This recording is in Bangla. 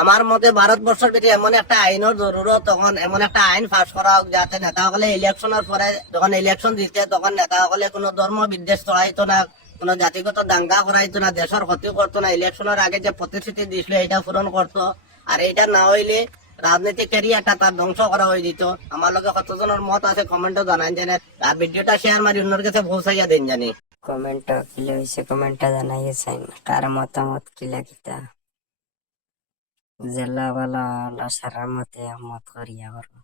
আমার মতে ভারতবর্ষের ভিতরে এমন একটা আইনের জরুরত, তখন এমন একটা আইন পাস করা হোক যাতে নেতাসকলে ইলেকশনের পরে যখন ইলেকশন দিতে তখন নেতাসকলে কোনো ধর্ম বিদ্বেষ ছড়াইতো না, কোনো জাতিগত দাঙ্গা করাইতো না, দেশের ক্ষতি করতো না, ইলেকশনের আগে যে প্রতিশ্রুতি দিছিল এটা পূরণ করতো। আর এটা না হইলে রাজনৈতিক ক্যারিয়ারটা তার ধ্বংস করা হয়ে দিত। আমার লগে কতজনের মত আছে কমেন্টও জানাই জানে, আর ভিডিওটা শেয়ার মারি অন্যের কাছে পৌঁছাইয়া দিন জানি। কমেন্টটা কিলে হয়েছে, কমেন্টটা জানাইয়েছেন কার মতামত কিলা কিতা জেলা বালা সারার মতে মত করিয়া বলো।